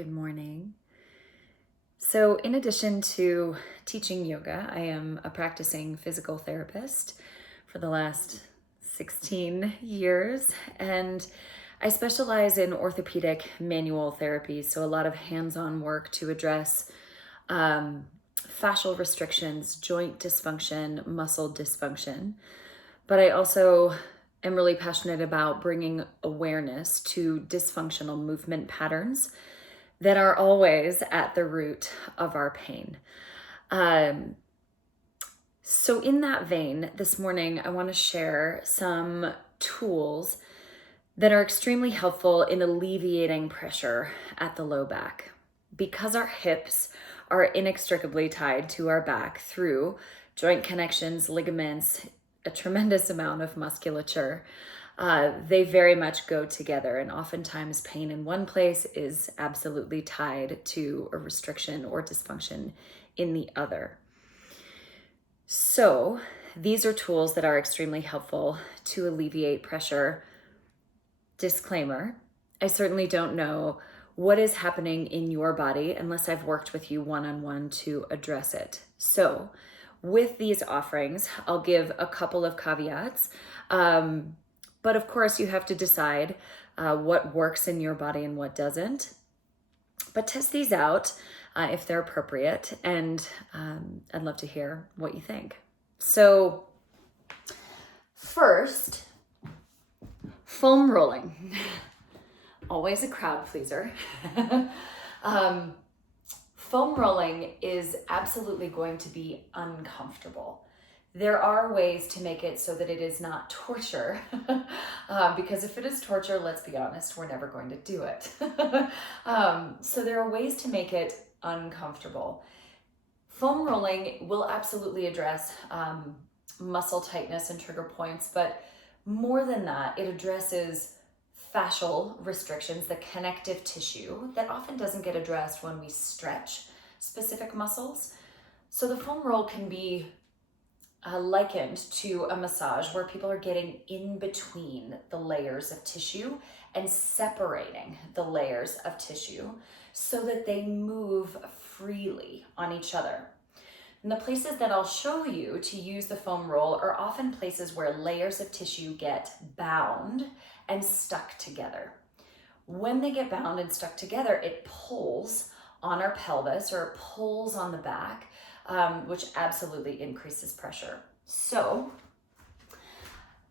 Good morning. So, in addition to teaching yoga, I am a practicing physical therapist for the last 16 years, and I specialize in orthopedic manual therapy. So, a lot of hands on work to address fascial restrictions, joint dysfunction, muscle dysfunction. But I also am really passionate about bringing awareness to dysfunctional movement patterns that are always at the root of our pain. Um, so, in that vein, this morning, I want to share some tools that are extremely helpful in alleviating pressure at the low back. Because our hips are inextricably tied to our back through joint connections, ligaments, a tremendous amount of musculature. They very much go together, and oftentimes pain in one place is absolutely tied to a restriction or dysfunction in the other. So these are tools that are extremely helpful to alleviate pressure. Disclaimer, I certainly don't know what is happening in your body unless I've worked with you one-on-one to address it. So with these offerings, I'll give a couple of caveats. But of course, you have to decide what works in your body and what doesn't. But test these out if they're appropriate, and I'd love to hear what you think. So first, foam rolling. Always a crowd pleaser. Foam rolling is absolutely going to be uncomfortable. There are ways to make it so that it is not torture, because if it is torture, let's be honest, we're never going to do it. So there are ways to make it uncomfortable. Foam rolling will absolutely address muscle tightness and trigger points, but more than that, it addresses fascial restrictions, the connective tissue that often doesn't get addressed when we stretch specific muscles. So the foam roll can be likened to a massage where people are getting in between the layers of tissue and separating the layers of tissue so that they move freely on each other. And the places that I'll show you to use the foam roll are often places where layers of tissue get bound and stuck together. When they get bound and stuck together, it pulls on our pelvis or it pulls on the back, which absolutely increases pressure. So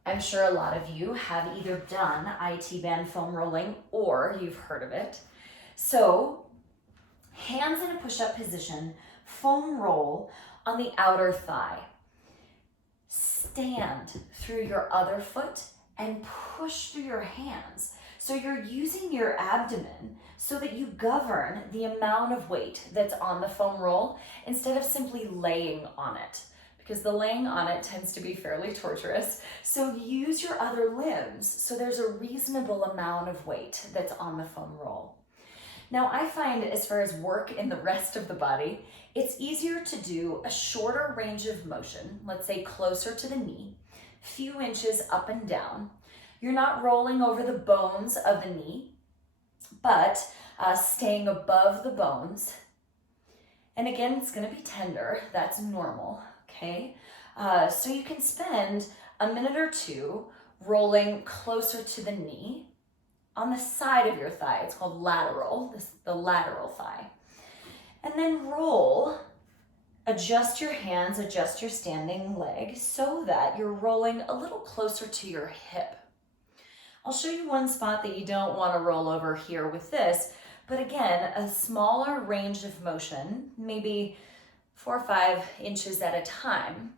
I'm sure a lot of you have either done IT band foam rolling or you've heard of it. So hands in a push-up position, foam roll on the outer thigh. Stand through your other foot and push through your hands. So you're using your abdomen so that you govern the amount of weight that's on the foam roll instead of simply laying on it, because the laying on it tends to be fairly torturous. So use your other limbs so there's a reasonable amount of weight that's on the foam roll. Now, I find as far as work in the rest of the body, it's easier to do a shorter range of motion, let's say closer to the knee, few inches up and down. You're not rolling over the bones of the knee, but staying above the bones. And again, it's gonna be tender, that's normal, okay? So you can spend a minute or two rolling closer to the knee on the side of your thigh. It's called lateral, the lateral thigh. And then roll, adjust your hands, adjust your standing leg so that you're rolling a little closer to your hip. I'll show you one spot that you don't want to roll over here with this, but again, a smaller range of motion, maybe 4 or 5 inches at a time,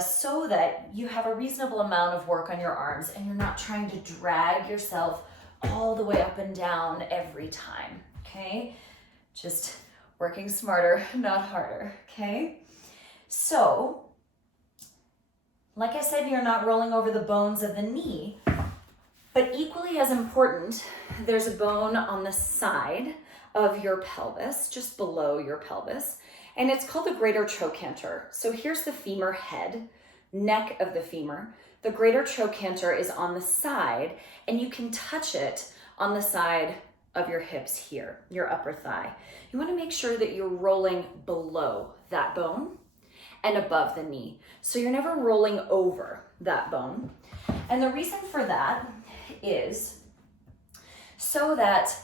so that you have a reasonable amount of work on your arms and you're not trying to drag yourself all the way up and down every time, okay? Just working smarter, not harder, okay? So, like I said, you're not rolling over the bones of the knee, but equally as important, there's a bone on the side of your pelvis, just below your pelvis, and it's called the greater trochanter. So here's the femur head, neck of the femur. The greater trochanter is on the side, and you can touch it on the side of your hips here, your upper thigh. You want to make sure that you're rolling below that bone and above the knee. So you're never rolling over that bone. And the reason for that is so that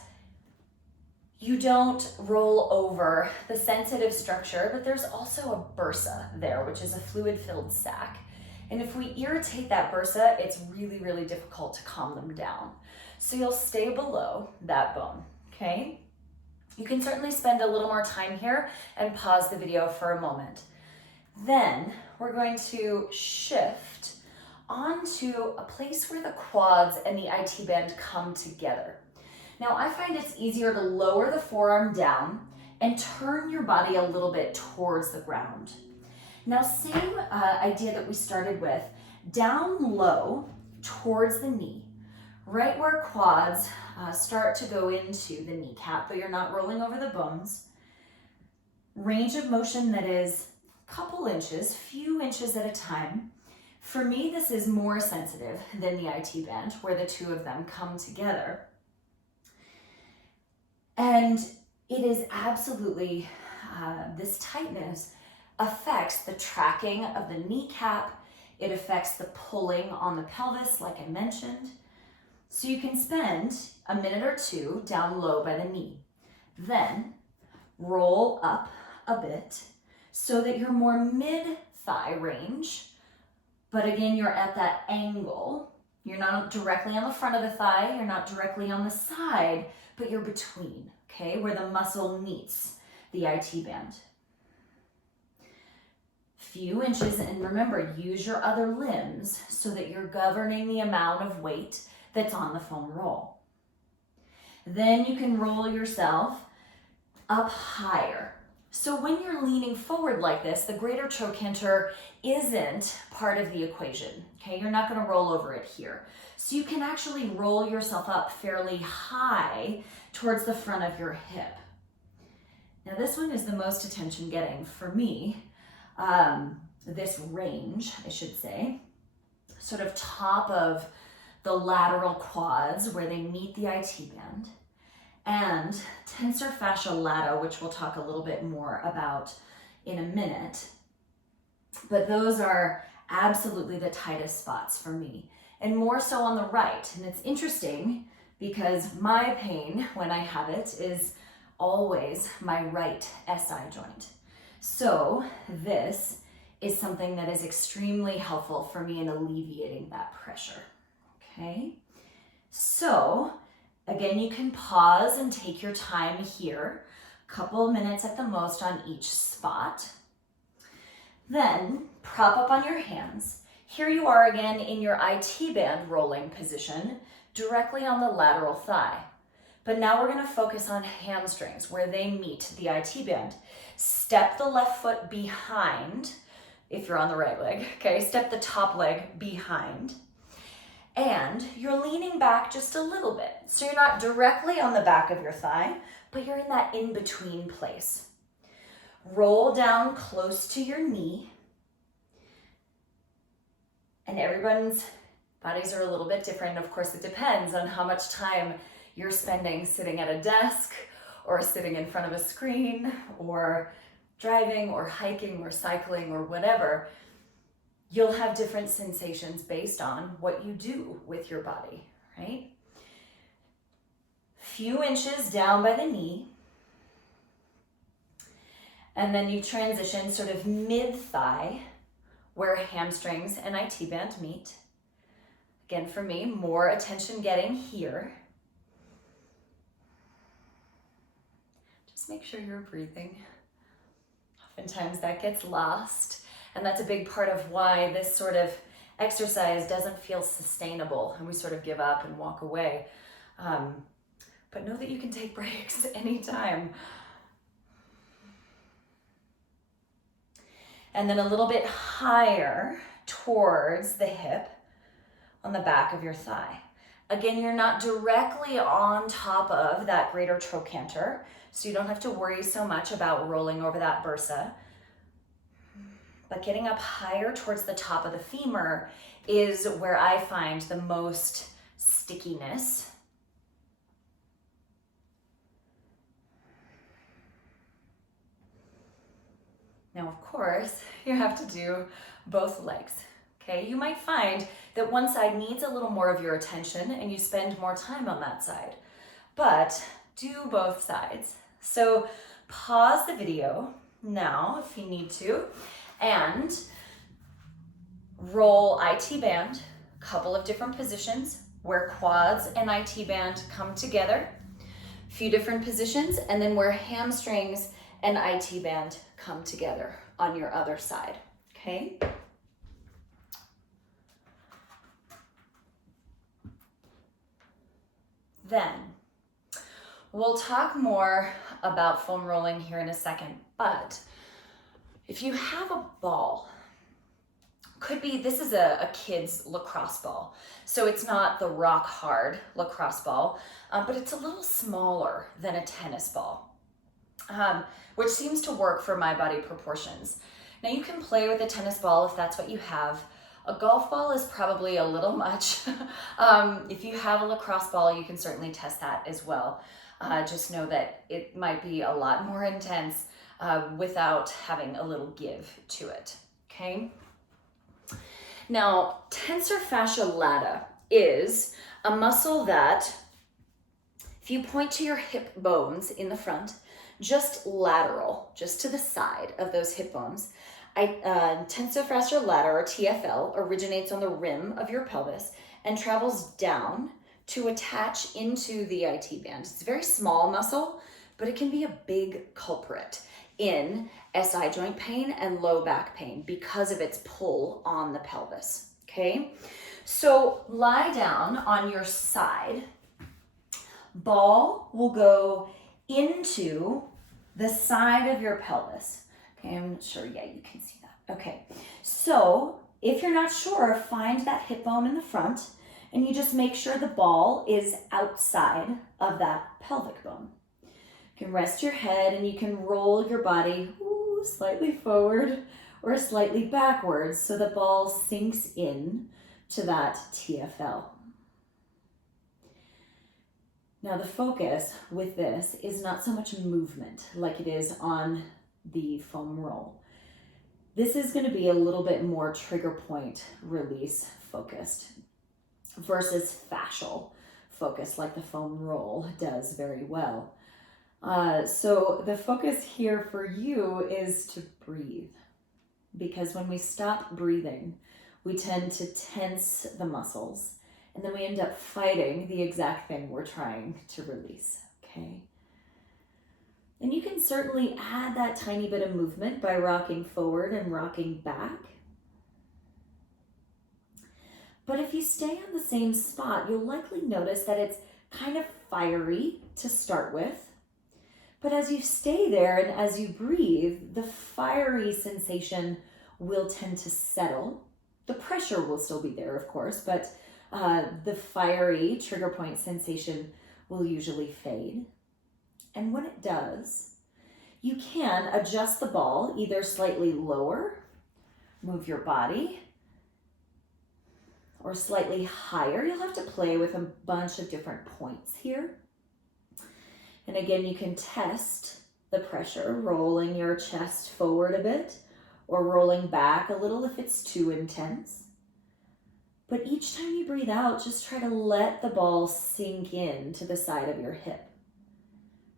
you don't roll over the sensitive structure, but there's also a bursa there, which is a fluid-filled sac. And if we irritate that bursa, it's really, really difficult to calm them down. So you'll stay below that bone, okay? You can certainly spend a little more time here and pause the video for a moment. Then we're going to shift onto a place where the quads and the IT band come together. Now, I find it's easier to lower the forearm down and turn your body a little bit towards the ground. Now, same idea that we started with, down low towards the knee, right where quads start to go into the kneecap, but you're not rolling over the bones. Range of motion that is a couple inches, few inches at a time. For me, this is more sensitive than the IT band, where the two of them come together. And it is absolutely, this tightness affects the tracking of the kneecap. It affects the pulling on the pelvis, like I mentioned. So you can spend a minute or two down low by the knee. Then roll up a bit so that you're more mid-thigh range. But again, you're at that angle. You're not directly on the front of the thigh. You're not directly on the side, but you're between, okay, where the muscle meets the IT band. Few inches, and remember, use your other limbs so that you're governing the amount of weight that's on the foam roll. Then you can roll yourself up higher. So when you're leaning forward like this, the greater trochanter isn't part of the equation, okay? You're not gonna roll over it here. So you can actually roll yourself up fairly high towards the front of your hip. Now this one is the most attention getting for me, this range, I should say, sort of top of the lateral quads where they meet the IT band, and tensor fascia lata, which we'll talk a little bit more about in a minute. But those are absolutely the tightest spots for me, and more so on the right. And it's interesting because my pain when I have it is always my right SI joint. So this is something that is extremely helpful for me in alleviating that pressure, okay? So again, you can pause and take your time here, a couple minutes at the most on each spot. Then prop up on your hands. Here you are again in your IT band rolling position, directly on the lateral thigh. But now we're gonna focus on hamstrings where they meet the IT band. Step the left foot behind, if you're on the right leg, okay? Step the top leg behind. And you're leaning back just a little bit. So you're not directly on the back of your thigh, but you're in that in-between place. Roll down close to your knee. And everyone's bodies are a little bit different. Of course, it depends on how much time you're spending sitting at a desk or sitting in front of a screen or driving or hiking or cycling or whatever. You'll have different sensations based on what you do with your body, right? Few inches down by the knee. And then you transition sort of mid-thigh where hamstrings and IT band meet. Again, for me, more attention getting here. Just make sure you're breathing. Oftentimes that gets lost. And that's a big part of why this sort of exercise doesn't feel sustainable and we sort of give up and walk away. But know that you can take breaks anytime. And then a little bit higher towards the hip on the back of your thigh. Again, you're not directly on top of that greater trochanter, so you don't have to worry so much about rolling over that bursa. But getting up higher towards the top of the femur is where I find the most stickiness course, you have to do both legs. Okay, you might find that one side needs a little more of your attention and you spend more time on that side, but do both sides. So pause the video now if you need to, and roll IT band, couple of different positions where quads and IT band come together, few different positions, and then where hamstrings and IT band come together on your other side, okay? Then we'll talk more about foam rolling here in a second, but if you have a ball, could be, this is a kid's lacrosse ball, so it's not the rock hard lacrosse ball, but it's a little smaller than a tennis ball, which seems to work for my body proportions. Now you can play with a tennis ball if that's what you have. A golf ball is probably a little much. If you have a lacrosse ball, you can certainly test that as well. Just know that it might be a lot more intense without having a little give to it, okay? Now, tensor fascia lata is a muscle that, if you point to your hip bones in the front, just lateral, just to the side of those hip bones, tensor fascia lata, or TFL, originates on the rim of your pelvis and travels down to attach into the IT band. It's a very small muscle, but it can be a big culprit in SI joint pain and low back pain because of its pull on the pelvis, okay? So lie down on your side. Ball will go into the side of your pelvis. Okay, I'm not sure, yeah, you can see that. Okay, so if you're not sure, find that hip bone in the front and you just make sure the ball is outside of that pelvic bone. You can rest your head and you can roll your body slightly forward or slightly backwards so the ball sinks in to that TFL. Now the focus with this is not so much movement like it is on the foam roll. This is going to be a little bit more trigger point release focused versus fascial focus like the foam roll does very well. So the focus here for you is to breathe, because when we stop breathing, we tend to tense the muscles and then we end up fighting the exact thing we're trying to release, okay? And you can certainly add that tiny bit of movement by rocking forward and rocking back. But if you stay on the same spot, you'll likely notice that it's kind of fiery to start with. But as you stay there and as you breathe, the fiery sensation will tend to settle. The pressure will still be there, of course, but the fiery trigger point sensation will usually fade. And when it does, you can adjust the ball either slightly lower, move your body, or slightly higher. You'll have to play with a bunch of different points here. And again, you can test the pressure, rolling your chest forward a bit or rolling back a little if it's too intense. But each time you breathe out, just try to let the ball sink in to the side of your hip.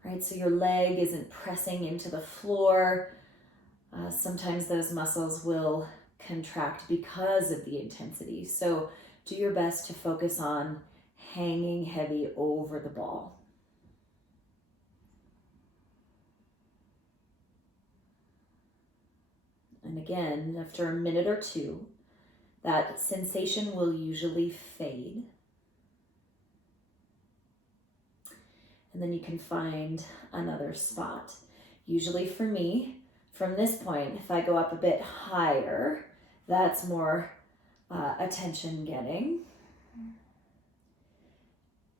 Right, so your leg isn't pressing into the floor. Sometimes those muscles will contract because of the intensity. So do your best to focus on hanging heavy over the ball. And again, after a minute or two, that sensation will usually fade. And then you can find another spot. Usually for me, from this point, if I go up a bit higher, that's more attention getting.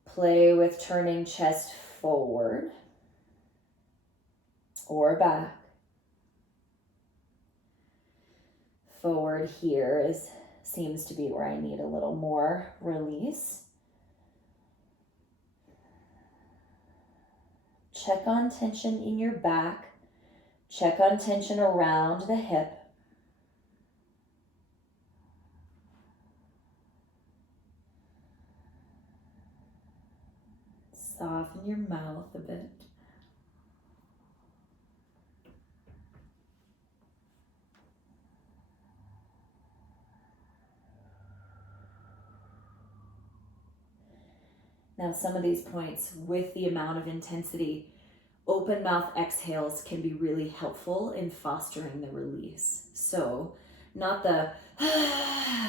Play with turning chest forward or back. Forward here seems to be where I need a little more release. Check on tension in your back, Check on tension around the hip. Soften your mouth a bit. Now, some of these points with the amount of intensity, open mouth exhales can be really helpful in fostering the release. So, not the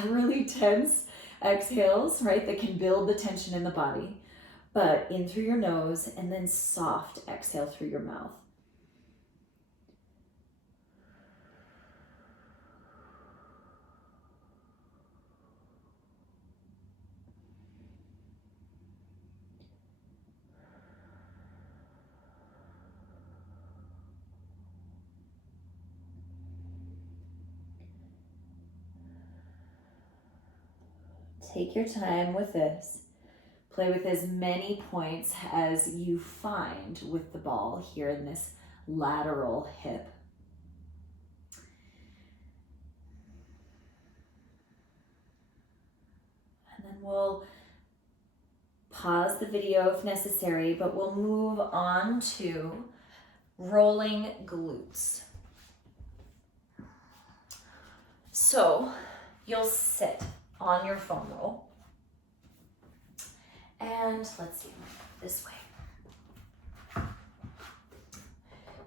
really tense exhales, right, that can build the tension in the body, but in through your nose and then soft exhale through your mouth. Take your time with this. Play with as many points as you find with the ball here in this lateral hip. And then we'll pause the video if necessary, but we'll move on to rolling glutes. So you'll sit on your foam roll. And let's see, this way.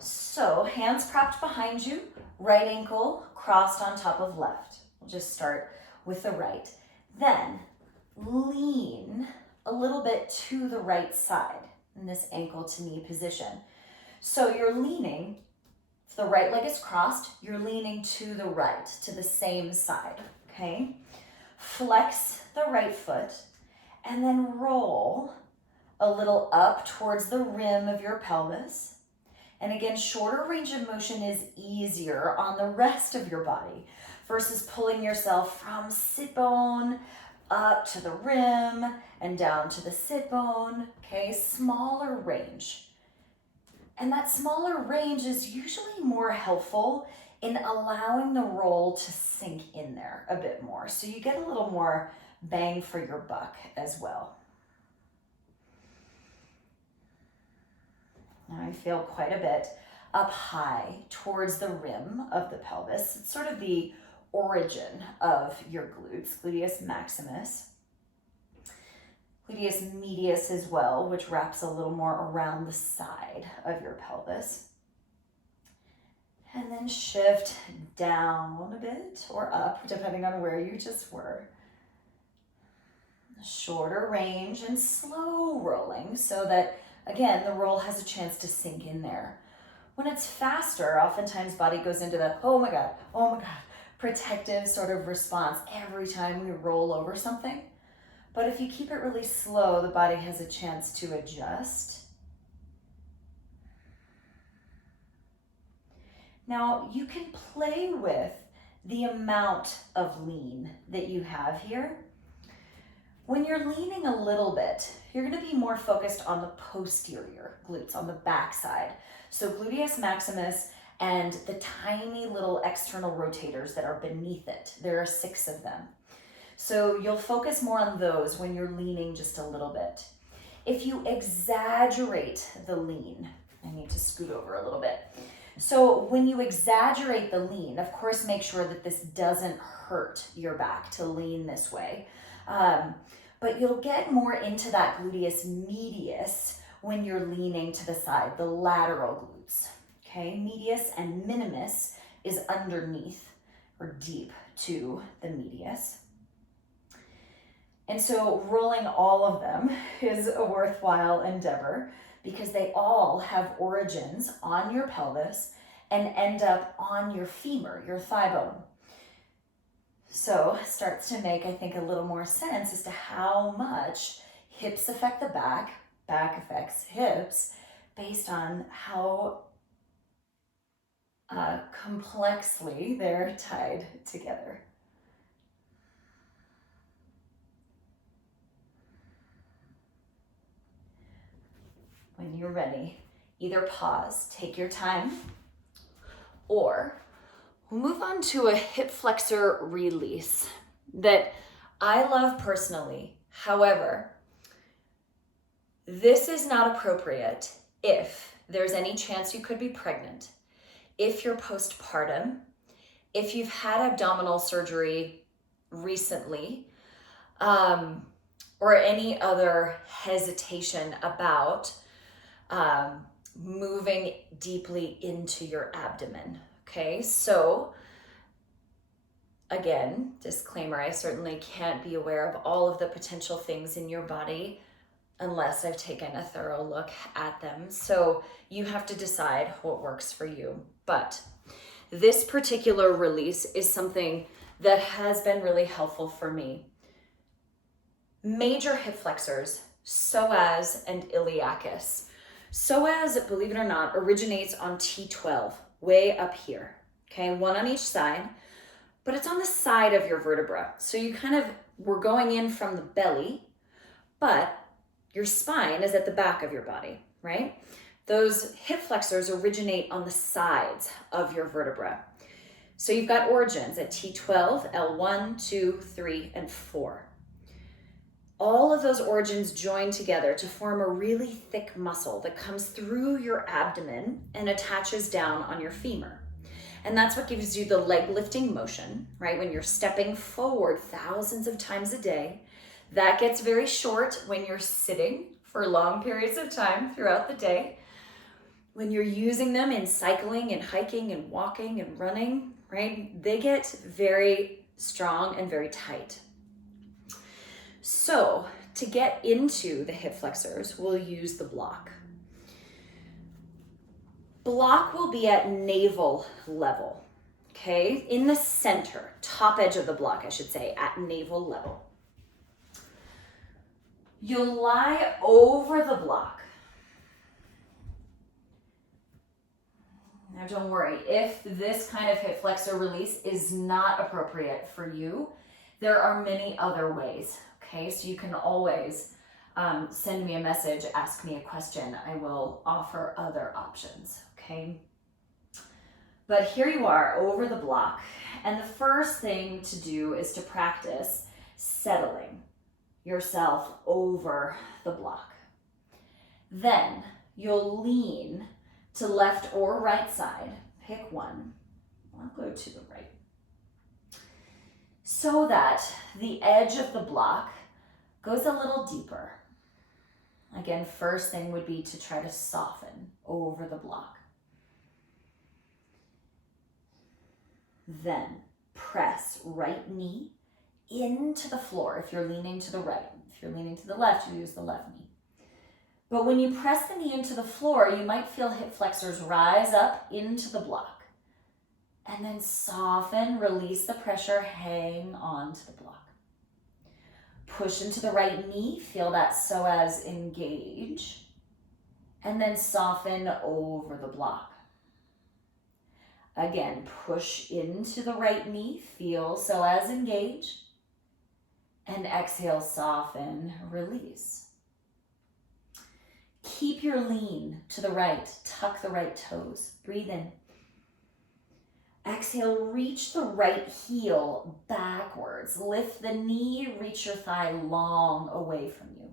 So hands propped behind you, right ankle crossed on top of left. We'll just start with the right. Then lean a little bit to the right side in this ankle to knee position. So you're leaning, if the right leg is crossed, you're leaning to the right, to the same side, okay? Flex the right foot and then roll a little up towards the rim of your pelvis. And again, shorter range of motion is easier on the rest of your body versus pulling yourself from sit bone up to the rim and down to the sit bone, okay? Smaller range. And that smaller range is usually more helpful in allowing the roll to sink in there a bit more. So you get a little more bang for your buck as well. Now I feel quite a bit up high towards the rim of the pelvis. It's sort of the origin of your glutes, gluteus maximus. Gluteus medius as well, which wraps a little more around the side of your pelvis. And then shift down a bit or up, depending on where you just were. Shorter range and slow rolling so that, again, the roll has a chance to sink in there. When it's faster, oftentimes body goes into the, oh my God, protective sort of response every time we roll over something. But if you keep it really slow, the body has a chance to adjust. Now, you can play with the amount of lean that you have here. When you're leaning a little bit, you're going to be more focused on the posterior glutes, on the back side. So gluteus maximus and the tiny little external rotators that are beneath it. There are 6 of them. So you'll focus more on those when you're leaning just a little bit. If you exaggerate the lean, I need to scoot over a little bit. So when you exaggerate the lean, of course, make sure that this doesn't hurt your back to lean this way. But you'll get more into that gluteus medius when you're leaning to the side, the lateral glutes, okay? Medius and minimus is underneath or deep to the medius. And so rolling all of them is a worthwhile endeavor because they all have origins on your pelvis and end up on your femur, your thigh bone. So it starts to make, I think, a little more sense as to how much hips affect the back affects hips, based on how complexly they're tied together. When you're ready, either pause, take your time, Or we'll move on to a hip flexor release that I love personally. However, this is not appropriate if there's any chance you could be pregnant, if you're postpartum, if you've had abdominal surgery recently, or any other hesitation about moving deeply into your abdomen. Okay, so again, disclaimer, I certainly can't be aware of all of the potential things in your body unless I've taken a thorough look at them. So you have to decide what works for you. But this particular release is something that has been really helpful for me. Major hip flexors, psoas and iliacus. Psoas, believe it or not, originates on T12, way up here. Okay, one on each side, but it's on the side of your vertebra. So you we're going in from the belly, but your spine is at the back of your body, right? Those hip flexors originate on the sides of your vertebra. So you've got origins at T12, L1, 2, 3, and 4. All of those origins join together to form a really thick muscle that comes through your abdomen and attaches down on your femur. And that's what gives you the leg lifting motion, right? When you're stepping forward thousands of times a day, that gets very short when you're sitting for long periods of time throughout the day. When you're using them in cycling and hiking and walking and running, right? They get very strong and very tight. So to get into the hip flexors, we'll use the block. Block will be at navel level, okay? In the center, top edge of the block, I should say, at navel level. You'll lie over the block. Now don't worry, if this kind of hip flexor release is not appropriate for you, there are many other ways, okay? So you can always send me a message, ask me a question. I will offer other options, okay? But here you are over the block. And the first thing to do is to practice settling yourself over the block. Then you'll lean to left or right side. Pick one. I'll go to the right. So that the edge of the block goes a little deeper. Again, first thing would be to try to soften over the block. Then press right knee into the floor if you're leaning to the right. If you're leaning to the left, you use the left knee. But when you press the knee into the floor, you might feel hip flexors rise up into the block. And then soften, release the pressure, hang on to the block. Push into the right knee, feel that psoas engage. And then soften over the block. Again, push into the right knee, feel psoas engage. And exhale, soften, release. Keep your lean to the right, tuck the right toes, breathe in. Exhale, reach the right heel backwards. Lift the knee, reach your thigh long away from you.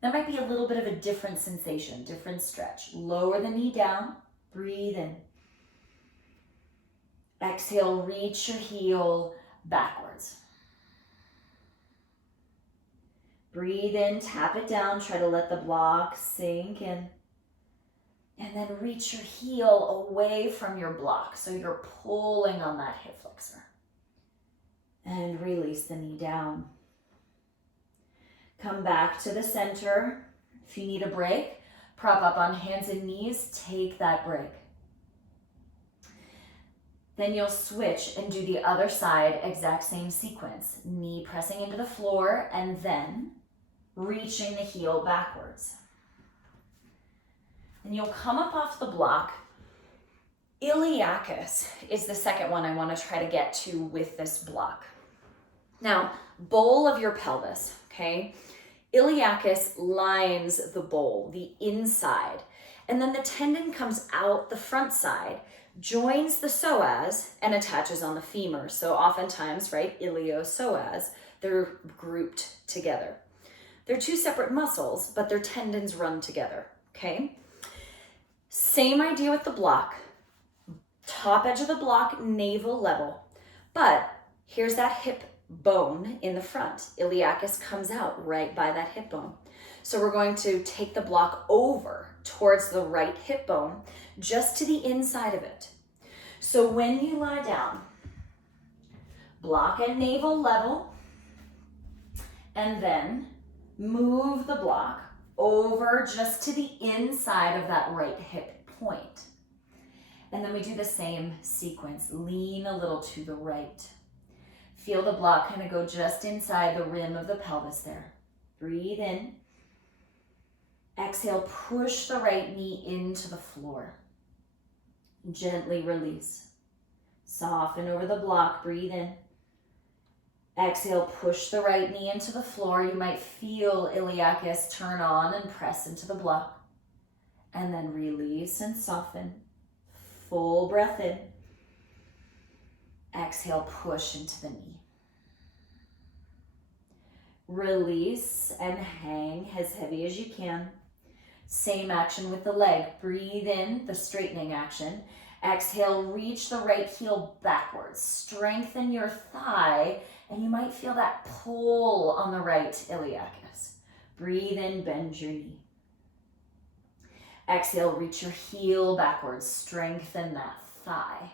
That might be a little bit of a different sensation, different stretch. Lower the knee down, breathe in. Exhale, reach your heel backwards. Breathe in, tap it down, try to let the block sink in. And then reach your heel away from your block. So you're pulling on that hip flexor. And release the knee down. Come back to the center. If you need a break, prop up on hands and knees, take that break. Then you'll switch and do the other side, exact same sequence. Knee pressing into the floor and then reaching the heel backwards. And you'll come up off the block. Iliacus is the second one I want to try to get to with this block. Now, bowl of your pelvis, okay? Iliacus lines the bowl, the inside, and then the tendon comes out the front side, joins the psoas and attaches on the femur. So oftentimes, right, iliopsoas, they're grouped together. They're two separate muscles, but their tendons run together, okay? Same idea with the block. Top edge of the block, navel level. But here's that hip bone in the front. Iliacus comes out right by that hip bone. So we're going to take the block over towards the right hip bone, just to the inside of it. So when you lie down, block at navel level, and then move the block over just to the inside of that right hip point. And then we do the same sequence. Lean a little to the right. Feel the block kind of go just inside the rim of the pelvis there. Breathe in. Exhale, push the right knee into the floor. Gently release. Soften over the block, breathe in. Exhale, push the right knee into the floor. You might feel iliacus turn on and press into the block. And then release and soften. Full breath in. Exhale, push into the knee. Release and hang as heavy as you can. Same action with the leg. Breathe in, the straightening action. Exhale, reach the right heel backwards. Strengthen your thigh, and you might feel that pull on the right iliacus. Breathe in, bend your knee. Exhale, reach your heel backwards. Strengthen that thigh.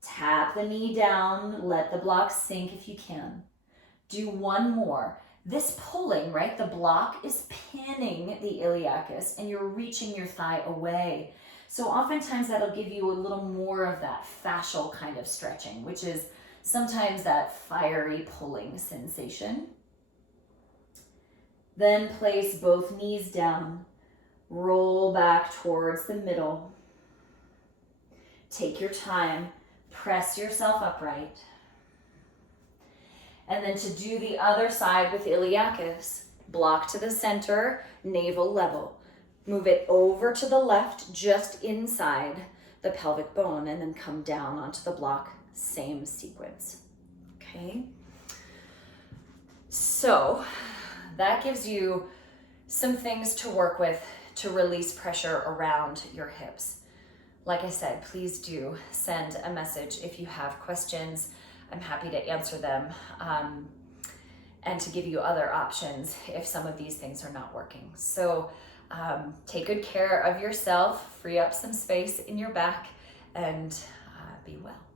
Tap the knee down. Let the block sink if you can. Do one more. This pulling, right, the block is pinning the iliacus and you're reaching your thigh away. So oftentimes that'll give you a little more of that fascial kind of stretching, which is sometimes that fiery pulling sensation. Then place both knees down. Roll back towards the middle. Take your time. Press yourself upright. And then to do the other side with iliacus, block to the center, navel level. Move it over to the left, just inside the pelvic bone, and then come down onto the block, same sequence, okay? So that gives you some things to work with to release pressure around your hips. Like I said, please do send a message if you have questions. I'm happy to answer them and to give you other options if some of these things are not working. So take good care of yourself, free up some space in your back, and be well.